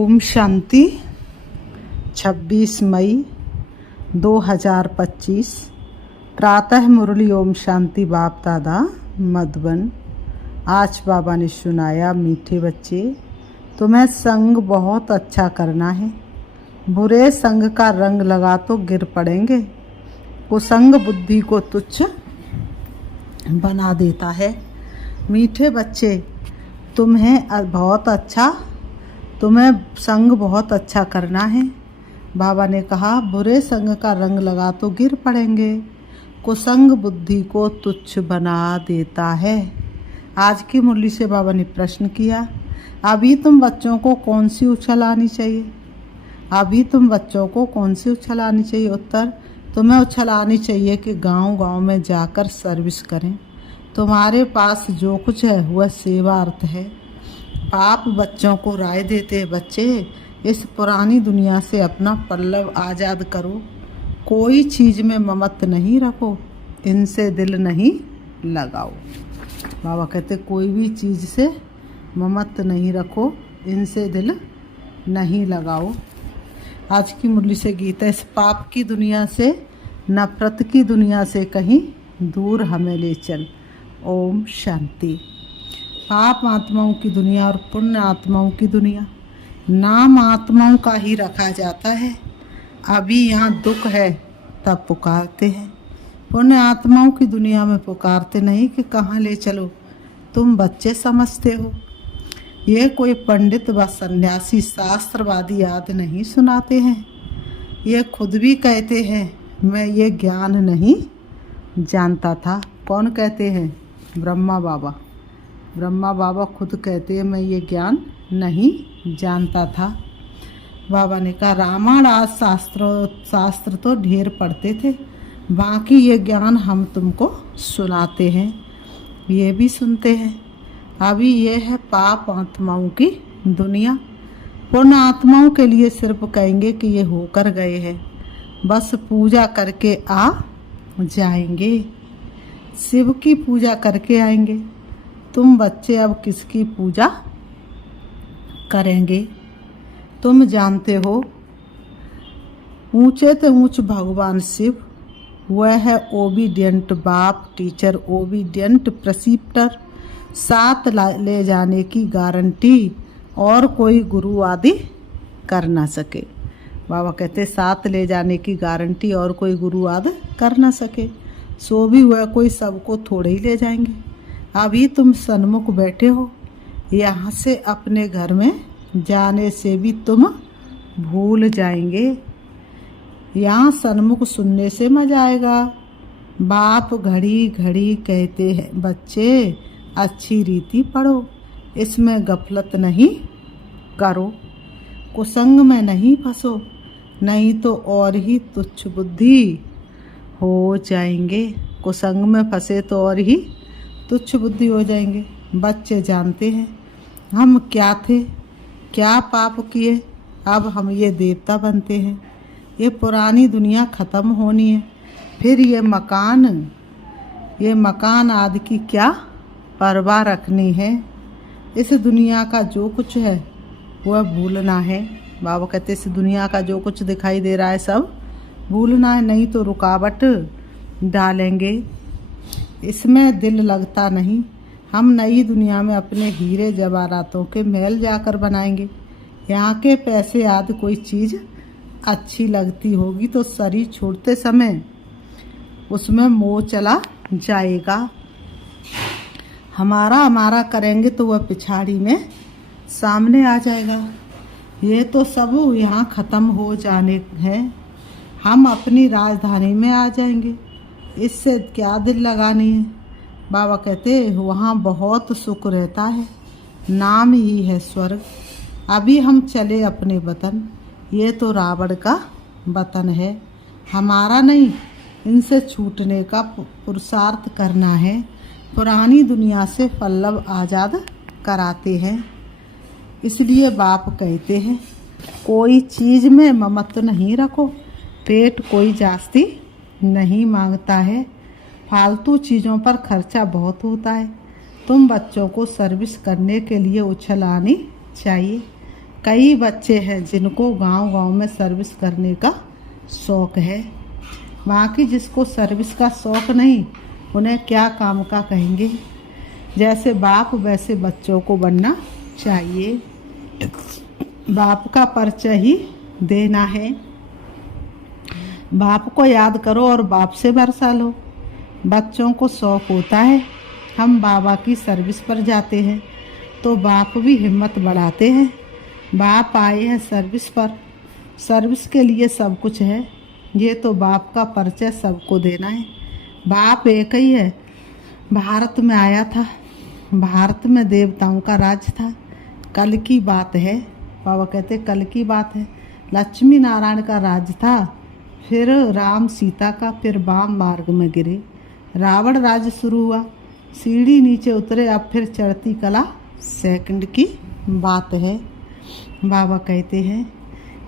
ओम शांति। 26 मई 2025 प्रातः मुरली ओम शांति बाप दादा मधुबन। आज बाबा ने सुनाया, मीठे बच्चे तुम्हें संग बहुत अच्छा करना है। बुरे संग का रंग लगा तो गिर पड़ेंगे। कुसंग बुद्धि को तुच्छ बना देता है। मीठे बच्चे तुम्हें संग बहुत अच्छा करना है। बाबा ने कहा, बुरे संग का रंग लगा तो गिर पड़ेंगे। कुसंग बुद्धि को तुच्छ बना देता है। आज की मुरली से बाबा ने प्रश्न किया, अभी तुम बच्चों को कौन सी उछल आनी चाहिए? उत्तर, तुम्हें उछल आनी चाहिए कि गांव-गांव में जाकर सर्विस करें। तुम्हारे पास जो कुछ है वह सेवा अर्थ है। पाप बच्चों को राय देते, बच्चे इस पुरानी दुनिया से अपना पल्लव आज़ाद करो। कोई चीज़ में ममत्व नहीं रखो, इनसे दिल नहीं लगाओ। बाबा कहते कोई भी चीज़ से ममत्व नहीं रखो, इनसे दिल नहीं लगाओ। आज की मुरली से गीत है, इस पाप की दुनिया से, नफरत की दुनिया से कहीं दूर हमें ले चल। ओम शांति। पाप आत्माओं की दुनिया और पुण्य आत्माओं की दुनिया, नाम आत्माओं का ही रखा जाता है। अभी यहाँ दुख है तब पुकारते हैं। पुण्य आत्माओं की दुनिया में पुकारते नहीं कि कहाँ ले चलो, तुम बच्चे समझते हो। ये कोई पंडित व सन्यासी शास्त्रवादी याद नहीं सुनाते हैं। ये खुद भी कहते हैं, मैं ये ज्ञान नहीं जानता था। कौन कहते हैं? ब्रह्मा बाबा खुद कहते हैं, मैं ये ज्ञान नहीं जानता था। बाबा ने कहा, रामायण आज शास्त्र तो ढेर पढ़ते थे, बाकी ये ज्ञान हम तुमको सुनाते हैं, ये भी सुनते हैं। अभी ये है पाप आत्माओं की दुनिया। पुण्य आत्माओं के लिए सिर्फ कहेंगे कि ये होकर गए हैं, बस पूजा करके आ जाएंगे, शिव की पूजा करके आएंगे। तुम बच्चे अब किसकी पूजा करेंगे? तुम जानते हो, ऊंचे ते ऊंच भगवान शिव, वह है ओबीडियंट बाप, टीचर, ओबीडियंट प्रेसिप्टर, साथ ले जाने की गारंटी और कोई गुरु आदि कर ना सके। बाबा कहते साथ ले जाने की गारंटी और कोई गुरु आदि कर ना सके। सो भी हुआ कोई सबको थोड़े ही ले जाएंगे। अभी तुम सन्मुख बैठे हो, यहाँ से अपने घर में जाने से भी तुम भूल जाएंगे। यहाँ सन्मुख सुनने से मजा आएगा। बाप घड़ी घड़ी कहते हैं, बच्चे अच्छी रीति पढ़ो, इसमें गफलत नहीं करो, कुसंग में नहीं फंसो, नहीं तो और ही तुच्छ बुद्धि हो जाएंगे। कुसंग में फंसे तो और ही तुच्छ बुद्धि हो जाएंगे। बच्चे जानते हैं हम क्या थे, क्या पाप किए, अब हम ये देवता बनते हैं। ये पुरानी दुनिया ख़त्म होनी है, फिर ये मकान आदि की क्या परवाह रखनी है। इस दुनिया का जो कुछ है वह भूलना है। बाबा कहते इस दुनिया का जो कुछ दिखाई दे रहा है सब भूलना है, नहीं तो रुकावट डालेंगे। इसमें दिल लगता नहीं। हम नई दुनिया में अपने हीरे जवाहरातों के महल जाकर बनाएंगे। यहाँ के पैसे आदि कोई चीज़ अच्छी लगती होगी तो शरीर छोड़ते समय उसमें मोह चला जाएगा। हमारा करेंगे तो वह पिछाड़ी में सामने आ जाएगा। ये तो सब यहाँ ख़त्म हो जाने हैं, हम अपनी राजधानी में आ जाएंगे, इससे क्या दिल लगानी है। बाबा कहते वहाँ बहुत सुख रहता है, नाम ही है स्वर्ग। अभी हम चले अपने वतन, ये तो रावण का वतन है, हमारा नहीं। इनसे छूटने का पुरुषार्थ करना है। पुरानी दुनिया से पल्लव आज़ाद कराते हैं। इसलिए बाप कहते हैं, कोई चीज़ में ममत्व नहीं रखो, पेट कोई जास्ती नहीं मांगता है। फालतू चीज़ों पर खर्चा बहुत होता है। तुम बच्चों को सर्विस करने के लिए उछल आनी चाहिए। कई बच्चे हैं जिनको गांव-गांव में सर्विस करने का शौक़ है, बाकी जिसको सर्विस का शौक़ नहीं उन्हें क्या काम का कहेंगे। जैसे बाप वैसे बच्चों को बनना चाहिए। बाप का परिचय ही देना है। बाप को याद करो और बाप से भरोसा लो। बच्चों को शौक़ होता है हम बाबा की सर्विस पर जाते हैं तो बाप भी हिम्मत बढ़ाते हैं। बाप आए हैं सर्विस पर, सर्विस के लिए सब कुछ है। ये तो बाप का परिचय सबको देना है। बाप एक ही है। भारत में आया था, भारत में देवताओं का राज था। कल की बात है, बाबा कहते कल की बात है। लक्ष्मी नारायण का राज था, फिर राम सीता का, फिर वाम मार्ग में गिरे, रावण राज शुरू हुआ, सीढ़ी नीचे उतरे, अब फिर चढ़ती कला सेकंड की बात है। बाबा कहते हैं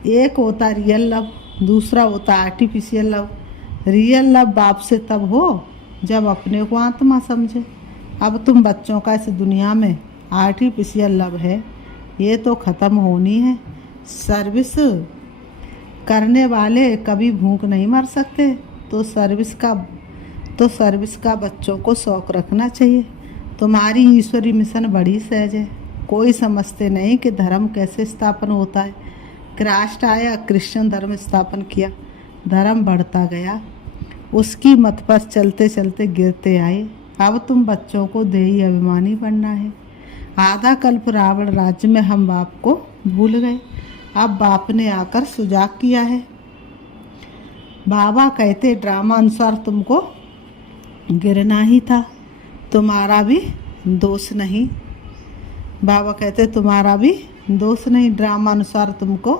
एक होता रियल लव, दूसरा होता आर्टिफिशियल लव। रियल लव बाप से तब हो जब अपने को आत्मा समझे। अब तुम बच्चों का इस दुनिया में आर्टिफिशियल लव है, ये तो ख़त्म होनी है। सर्विस करने वाले कभी भूख नहीं मर सकते, तो सर्विस का बच्चों को शौक़ रखना चाहिए। तुम्हारी ईश्वरी मिशन बड़ी सहज है। कोई समझते नहीं कि धर्म कैसे स्थापन होता है। क्राइस्ट आया, क्रिश्चियन धर्म स्थापन किया, धर्म बढ़ता गया, उसकी मत पर चलते चलते गिरते आए। अब तुम बच्चों को देही अभिमानी बनना है। आधा कल्प रावण राज्य में हम बाप को भूल गए, अब बाप ने आकर सुजाग किया है। बाबा कहते ड्रामा अनुसार तुमको गिरना ही था, तुम्हारा भी दोष नहीं। बाबा कहते तुम्हारा भी दोष नहीं, ड्रामा अनुसार तुमको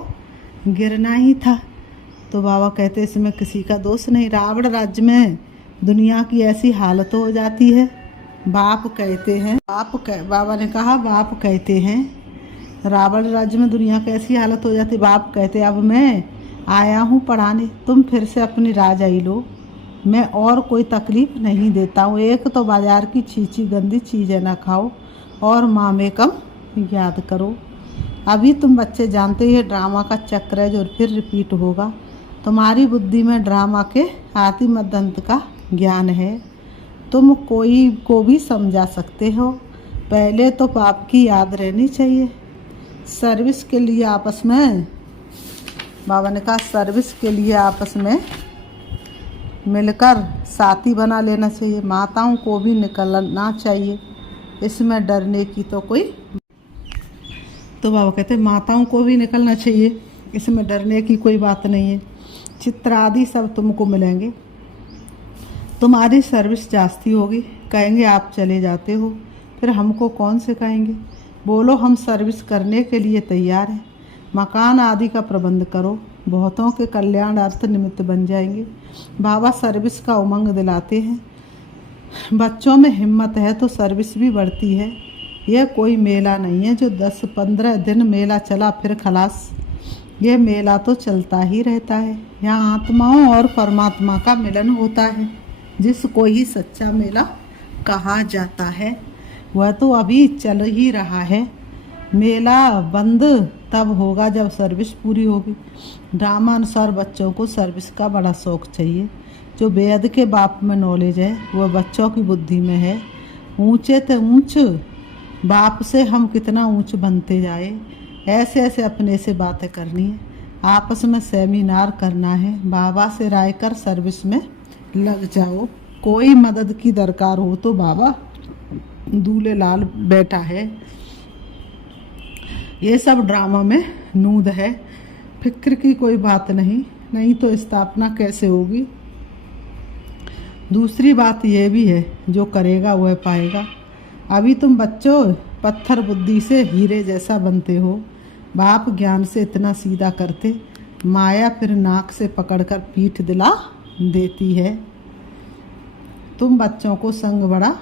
गिरना ही था। तो बाबा कहते इसमें किसी का दोष नहीं। रावण राज्य में दुनिया की ऐसी हालत हो जाती है। बाप कहते हैं बाबा ने कहा बाप कहते हैं रावण राज्य में दुनिया की ऐसी हालत हो जाती। बाप कहते अब मैं आया हूँ पढ़ाने, तुम फिर से अपनी राजाई लो, मैं और कोई तकलीफ़ नहीं देता हूँ। एक तो बाज़ार की छींची गंदी चीज़ें ना खाओ और माँ में कम याद करो। अभी तुम बच्चे जानते ही ड्रामा का चक्र है जो फिर रिपीट होगा। तुम्हारी बुद्धि में ड्रामा के आदि मध्यांत का ज्ञान है, तुम कोई को भी समझा सकते हो। पहले तो पाप की याद रहनी चाहिए। सर्विस के लिए आपस में, बाबा ने कहा सर्विस के लिए आपस में मिलकर साथी बना लेना चाहिए। माताओं को भी निकलना चाहिए, इसमें डरने की तो कोई, तो बाबा कहते माताओं को भी निकलना चाहिए, इसमें डरने की कोई बात नहीं है। चित्र आदि सब तुमको मिलेंगे, तुम्हारी सर्विस जास्ती होगी। कहेंगे आप चले जाते हो, फिर हमको कौन सिखाएंगे। बोलो हम सर्विस करने के लिए तैयार हैं। मकान आदि का प्रबंध करो, बहुतों के कल्याण अर्थ निमित्त बन जाएंगे। बाबा सर्विस का उमंग दिलाते हैं। बच्चों में हिम्मत है तो सर्विस भी बढ़ती है। यह कोई मेला नहीं है जो 10-15 दिन मेला चला फिर खलास। यह मेला तो चलता ही रहता है। यहाँ आत्माओं और परमात्मा का मिलन होता है, जिसको ही सच्चा मेला कहा जाता है। वह तो अभी चल ही रहा है। मेला बंद तब होगा जब सर्विस पूरी होगी। ड्रामा अनुसार बच्चों को सर्विस का बड़ा शौक़ चाहिए। जो बेहद के बाप में नॉलेज है वह बच्चों की बुद्धि में है। ऊंचे ते ऊंच बाप से हम कितना ऊंच बनते जाए, ऐसे ऐसे अपने से बातें करनी है, आपस में सेमिनार करना है। बाबा से राय कर सर्विस में लग जाओ। कोई मदद की दरकार हो तो बाबा दूल्हे लाल बैठा है। ये सब ड्रामा में नूद है, फिक्र की कोई बात नहीं तो स्थापना कैसे होगी। दूसरी बात यह भी है जो करेगा वह पाएगा। अभी तुम बच्चों पत्थर बुद्धि से हीरे जैसा बनते हो। बाप ज्ञान से इतना सीधा करते, माया फिर नाक से पकड़कर पीठ दिला देती है। तुम बच्चों को संग बड़ा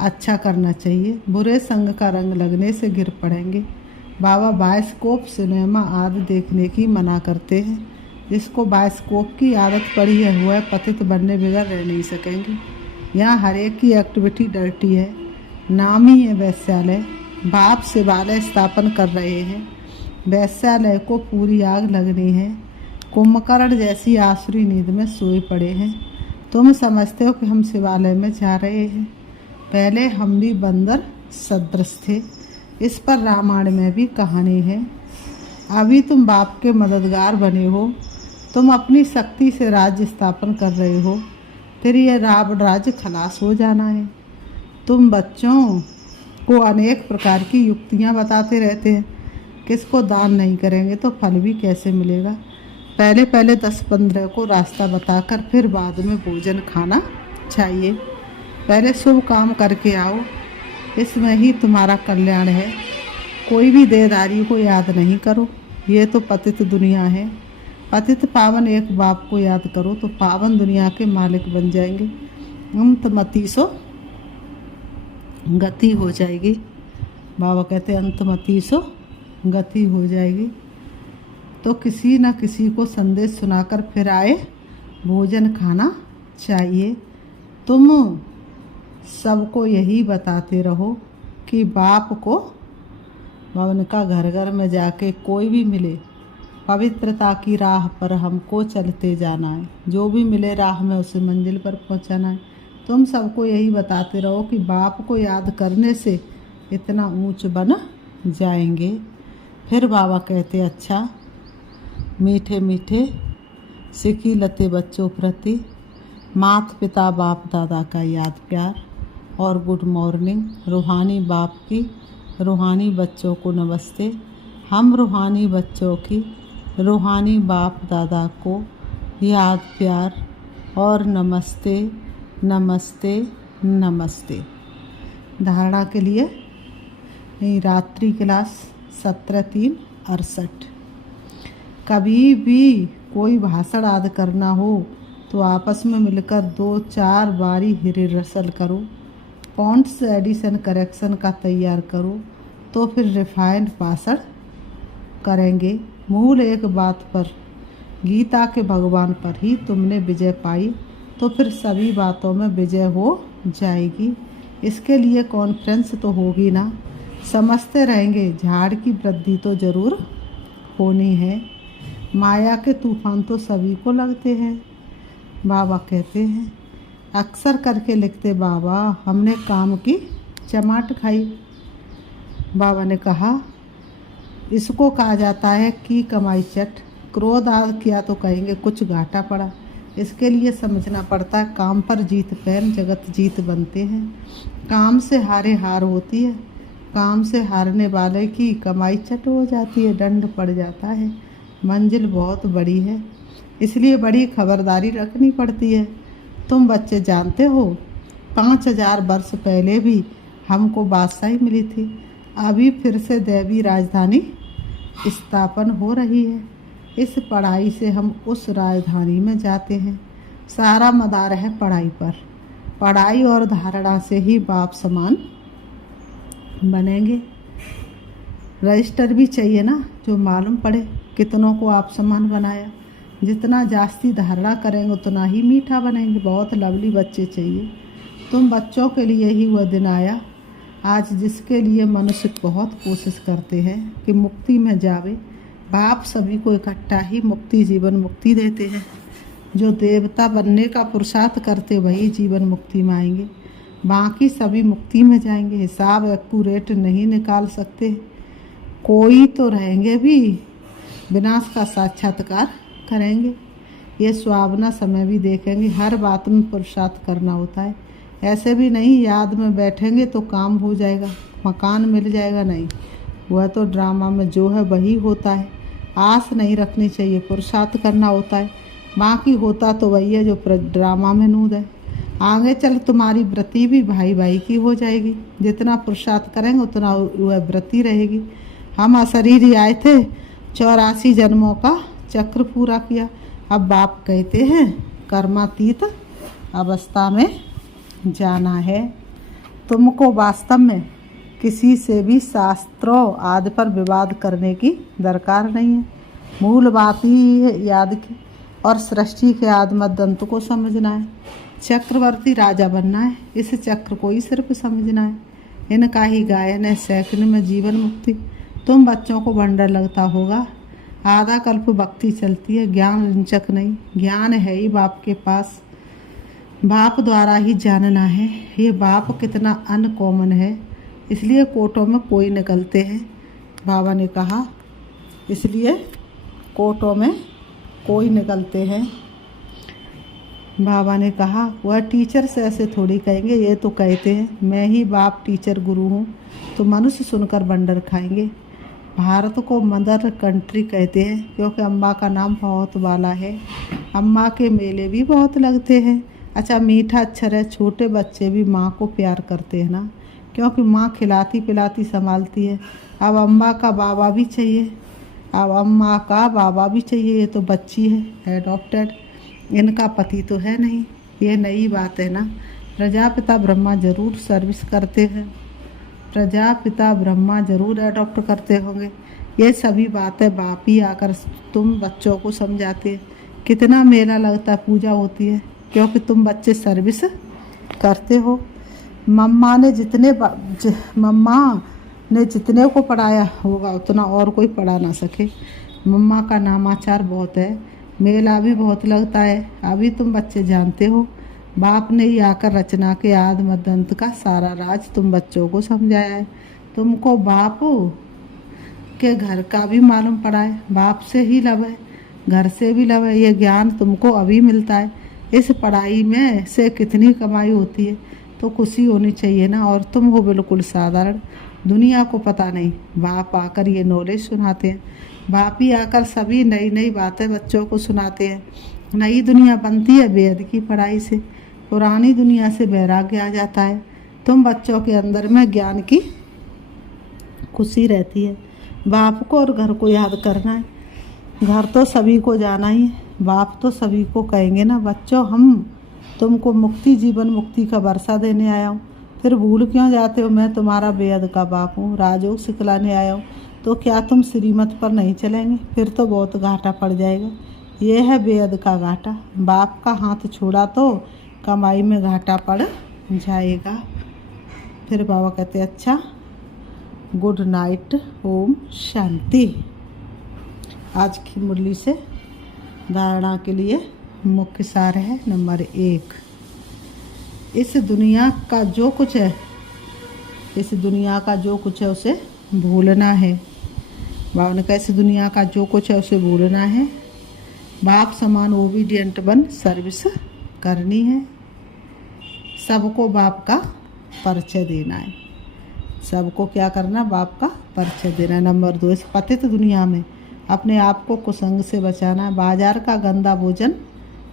अच्छा करना चाहिए, बुरे संग का रंग लगने से गिर पड़ेंगे। बाबा बायोस्कोप सिनेमा आदि देखने की मना करते हैं। जिसको बायोस्कोप की आदत पड़ी है वह पतित बनने बगैर रह नहीं सकेंगे। यहाँ हर एक की एक्टिविटी डर्टी है, नाम ही है वैश्यालय। बाप शिवालय स्थापन कर रहे हैं। वैश्यालय को पूरी आग लगनी है। कुंभकर्ण जैसी आसुरी नींद में सोए पड़े हैं। तुम समझते हो कि हम शिवालय में जा रहे हैं। पहले हम भी बंदर सदृश थे। इस पर रामायण में भी कहानी है। अभी तुम बाप के मददगार बने हो। तुम अपनी शक्ति से राज्य स्थापन कर रहे हो। फिर यह रावण राज्य खलास हो जाना है। तुम बच्चों को अनेक प्रकार की युक्तियां बताते रहते हैं। किसको दान नहीं करेंगे तो फल भी कैसे मिलेगा। पहले पहले 10-15 को रास्ता बताकर फिर बाद में भोजन खाना चाहिए। पहले शुभ काम करके आओ, इसमें ही तुम्हारा कल्याण है। कोई भी देहधारी को याद नहीं करो, ये तो पतित दुनिया है। पतित पावन एक बाप को याद करो तो पावन दुनिया के मालिक बन जाएंगे। अंतमति सो गति हो जाएगी। बाबा कहते अंतमति सो गति हो जाएगी। तो किसी न किसी को संदेश सुनाकर फिर आए भोजन खाना चाहिए। तुम सबको यही बताते रहो कि बाप को भवन का घर घर में जाके कोई भी मिले, पवित्रता की राह पर हमको चलते जाना है। जो भी मिले राह में उसे मंजिल पर पहुंचाना है। तुम सबको यही बताते रहो कि बाप को याद करने से इतना ऊंच बन जाएंगे। फिर बाबा कहते अच्छा, मीठे मीठे सिकी लते बच्चों प्रति माता पिता बाप दादा का याद प्यार और गुड मॉर्निंग। रूहानी बाप की रूहानी बच्चों को नमस्ते। हम रूहानी बच्चों की रूहानी बाप दादा को याद प्यार और नमस्ते नमस्ते नमस्ते। धारणा के लिए रात्रि क्लास 17-3-68। कभी भी कोई भाषण आदि करना हो तो आपस में मिलकर 2-4 बारी रिहर्सल करो। पॉइंट्स एडिशन करेक्शन का तैयार करो तो फिर रिफाइंड भाषण करेंगे। मूल एक बात पर, गीता के भगवान पर ही तुमने विजय पाई तो फिर सभी बातों में विजय हो जाएगी। इसके लिए कॉन्फ्रेंस तो होगी ना। समझते रहेंगे झाड़ की वृद्धि तो ज़रूर होनी है। माया के तूफान तो सभी को लगते हैं। बाबा कहते हैं अक्सर करके लिखते बाबा हमने काम की चमाट खाई। बाबा ने कहा इसको कहा जाता है कि कमाई चट। क्रोध आदि किया तो कहेंगे कुछ घाटा पड़ा। इसके लिए समझना पड़ता है काम पर जीत पैन जगत जीत बनते हैं। काम से हारे हार होती है। काम से हारने वाले की कमाई चट हो जाती है, दंड पड़ जाता है। मंजिल बहुत बड़ी है, इसलिए बड़ी खबरदारी रखनी पड़ती है। तुम बच्चे जानते हो 5000 वर्ष पहले भी हमको बादशाही मिली थी। अभी फिर से दैवी राजधानी स्थापन हो रही है। इस पढ़ाई से हम उस राजधानी में जाते हैं। सारा मदार है पढ़ाई पर। पढ़ाई और धारणा से ही बाप समान बनेंगे। रजिस्टर भी चाहिए ना, जो मालूम पड़े कितनों को आप समान बनाया। जितना जास्ती धारणा करेंगे उतना ही मीठा बनेंगे। बहुत लवली बच्चे चाहिए। तुम बच्चों के लिए ही वह दिन आया आज जिसके लिए मनुष्य बहुत कोशिश करते हैं कि मुक्ति में जावे। बाप सभी को इकट्ठा ही मुक्ति जीवन मुक्ति देते हैं। जो देवता बनने का पुरुषार्थ करते वही जीवन मुक्ति में आएंगे, बाकी सभी मुक्ति में जाएंगे। हिसाब एक्यूरेट नहीं निकाल सकते। कोई तो रहेंगे भी विनाश का साक्षात्कार करेंगे। ये सुहावना समय भी देखेंगे। हर बात में पुरुषार्थ करना होता है। ऐसे भी नहीं याद में बैठेंगे तो काम हो जाएगा, मकान मिल जाएगा, नहीं। वह तो ड्रामा में जो है वही होता है। आस नहीं रखनी चाहिए, पुरुषार्थ करना होता है। बाकी होता तो वही है जो ड्रामा में नूद है। आगे चल तुम्हारी व्रति भी भाई भाई की हो जाएगी। जितना पुरुषार्थ करेंगे उतना वह व्रति रहेगी। हम अशरीरी आए थे, 84 जन्मों का चक्र पूरा किया। अब बाप कहते हैं कर्मातीत अवस्था में जाना है। तुमको वास्तव में किसी से भी शास्त्रों आदि पर विवाद करने की दरकार नहीं है। मूल बात ही है याद की और सृष्टि के आदमदंत को समझना है। चक्रवर्ती राजा बनना है। इस चक्र को ही सिर्फ समझना है। इनका ही गायन है सेकंड में जीवन मुक्ति। तुम बच्चों को भंडर लगता होगा। आधा कल्प भक्ति चलती है, ज्ञान रिंचक नहीं। ज्ञान है ही बाप के पास, बाप द्वारा ही जानना है। ये बाप कितना अनकॉमन है, इसलिए कोटों में कोई निकलते हैं। बाबा ने कहा इसलिए कोटों में कोई निकलते हैं। बाबा ने कहा वह टीचर से ऐसे थोड़ी कहेंगे, ये तो कहते हैं मैं ही बाप टीचर गुरु हूँ, तो मनुष्य सुनकर बंडर खाएंगे। भारत को मदर कंट्री कहते हैं क्योंकि अम्मा का नाम बहुत वाला है। अम्मा के मेले भी बहुत लगते हैं। अच्छा मीठा अक्षर है, छोटे बच्चे भी माँ को प्यार करते हैं ना, क्योंकि माँ खिलाती पिलाती संभालती है। अब अम्मा का बाबा भी चाहिए, अब अम्मा का बाबा भी चाहिए। ये तो बच्ची है एडॉप्टेड, इनका पति तो है नहीं। ये नई बात है ना। प्रजापिता ब्रह्मा जरूर सर्विस करते हैं, प्रजापिता ब्रह्मा जरूर एडॉप्ट करते होंगे। ये सभी बातें बाप ही आकर तुम बच्चों को समझाते हैं। कितना मेला लगता है, पूजा होती है, क्योंकि तुम बच्चे सर्विस करते हो। मम्मा ने जितने को पढ़ाया होगा उतना और कोई पढ़ा ना सके। मम्मा का नामाचार बहुत है, मेला भी बहुत लगता है। अभी तुम बच्चे जानते हो, बाप ने ही आकर रचना के आदि मध्य अंत का सारा राज तुम बच्चों को समझाया है। तुमको बाप के घर का भी मालूम पड़ा है, बाप से ही लव है, घर से भी लव है। ये ज्ञान तुमको अभी मिलता है। इस पढ़ाई में से कितनी कमाई होती है, तो खुशी होनी चाहिए ना। और तुम हो बिल्कुल साधारण, दुनिया को पता नहीं। बाप आकर ये नॉलेज सुनाते हैं, बाप ही आकर सभी नई नई बातें बच्चों को सुनाते हैं। नई दुनिया बनती है वेद की पढ़ाई से, पुरानी दुनिया से वैराग्य आ जाता है। तुम बच्चों के अंदर में ज्ञान की खुशी रहती है। बाप को और घर को याद करना है। घर तो सभी को जाना ही है, बाप तो सभी को कहेंगे ना, बच्चों हम तुमको मुक्ति जीवन मुक्ति का वर्षा देने आया हूँ, फिर भूल क्यों जाते हो मैं तुम्हारा बेहद का बाप हूँ, राजयोग सिखलाने आया हूँ। तो क्या तुम श्रीमत पर नहीं चलेंगे? फिर तो बहुत घाटा पड़ जाएगा। ये है बेहद का घाटा। बाप का हाथ छोड़ा तो कमाई में घाटा पड़ जाएगा। फिर बाबा कहते अच्छा गुड नाइट, ओम शांति। आज की मुरली से धारणा के लिए मुख्य सार है नंबर 1, इस दुनिया का जो कुछ है, इस दुनिया का जो कुछ है उसे भूलना है। बाबा ने कहा इस दुनिया का जो कुछ है उसे भूलना है। बाप समान ओबीडियंट बन सर्विस करनी है। सबको बाप का परिचय देना है। सबको क्या करना? बाप का परिचय देना है। नंबर 2, इस पतित दुनिया में अपने आप को कुसंग से बचाना है। बाजार का गंदा भोजन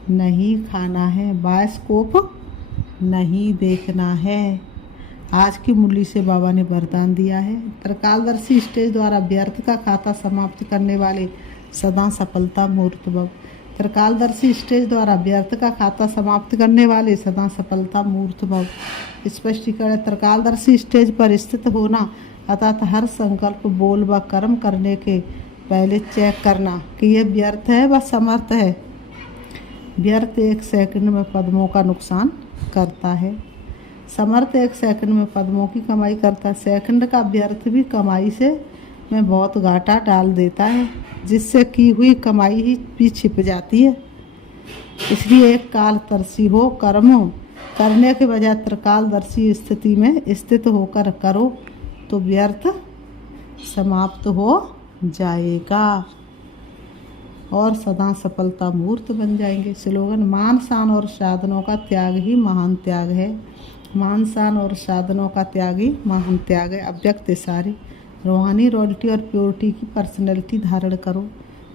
नहीं खाना है, बायोस्कोप नहीं देखना है। आज की मुरली से बाबा ने वरदान दिया है। त्रिकालदर्शी स्टेज द्वारा व्यर्थ का खाता समाप्त करने वाले सदा सफलता मूर्त भव। त्रिकालदर्शी स्टेज द्वारा व्यर्थ का खाता समाप्त करने वाले सदा सफलता मूर्त भव। स्पष्टीकरण, त्रिकालदर्शी स्टेज पर स्थित होना अर्थात हर संकल्प बोल व कर्म करने के पहले चेक करना कि यह व्यर्थ है व समर्थ है। व्यर्थ 1 सेकंड में पद्मों का नुकसान करता है, समर्थ 1 सेकंड में पद्मों की कमाई करता है। सेकंड का व्यर्थ भी कमाई से में बहुत घाटा डाल देता है, जिससे की हुई कमाई ही भी छिप जाती है। इसलिए एक कालदर्शी हो कर्म करने के बजाय त्रिकालदर्शी स्थिति में स्थित होकर करो तो व्यर्थ समाप्त हो जाएगा और सदा सफलता मूर्त बन जाएंगे। स्लोगन, मान शान और साधनों का त्याग ही महान त्याग है। मान शान और साधनों का त्याग ही महान त्याग है। अव्यक्त सारी रूहानी रॉयल्टी और प्योरिटी की पर्सनैलिटी धारण करो।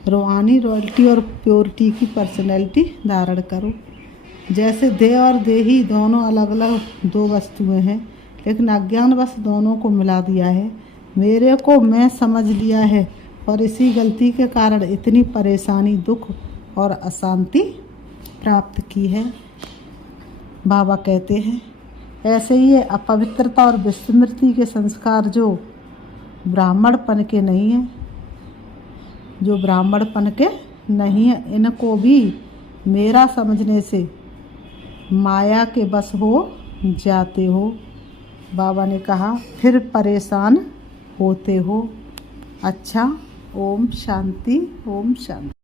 रूहानी रॉयल्टी और प्योरिटी की पर्सनैलिटी धारण करो। जैसे देह और देही दोनों अलग अलग 2 वस्तुएं हैं, लेकिन अज्ञान बस दोनों को मिला दिया है। मेरे को मैं समझ लिया है और इसी गलती के कारण इतनी परेशानी, दुख और अशांति प्राप्त की है। बाबा कहते हैं ऐसे ही ये अपवित्रता और विस्मृति के संस्कार जो ब्राह्मणपन के नहीं है, जो ब्राह्मणपन के नहीं है, इनको भी मेरा समझने से माया के बस हो जाते हो। बाबा ने कहा फिर परेशान होते हो। अच्छा। ओम शांति, ओम शांति।